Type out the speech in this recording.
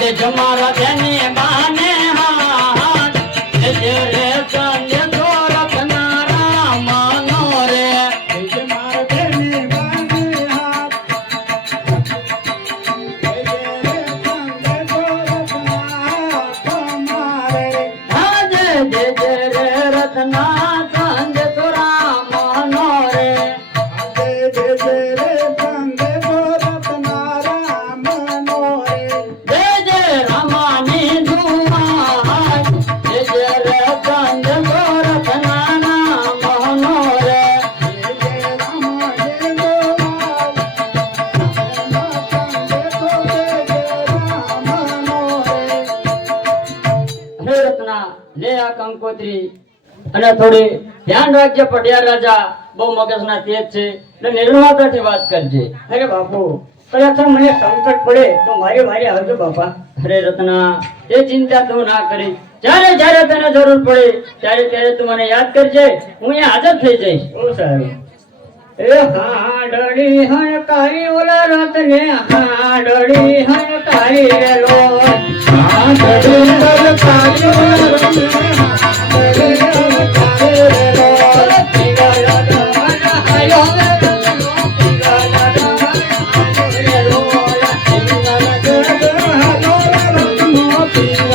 જમારા તેને બાને હાથ. તે જે રે રત્ના લે આ કંકોત્રી. અને થોડી ધ્યાન રાખજે પટિયાર રાજા બહુ મગજના તેજ છે. એટલે નિર્માતાથી વાત કરજે. અરે બાપુ કદાચ મને સંકટ પડે તો મારી મારી આવજો બાપા. અરે રત્ના એ ચિંતા તું ના કરી. જ્યારે જ્યારે તને જરૂર પડે ત્યારે ત્યારે તું મને યાદ કરજે. હું અહીંયા હાજર થઈ જઈશ. ઓ સારું એ હાડળી હણકારી ઓલા રતને હાડળી હણકારી રે લો હાડળી হবে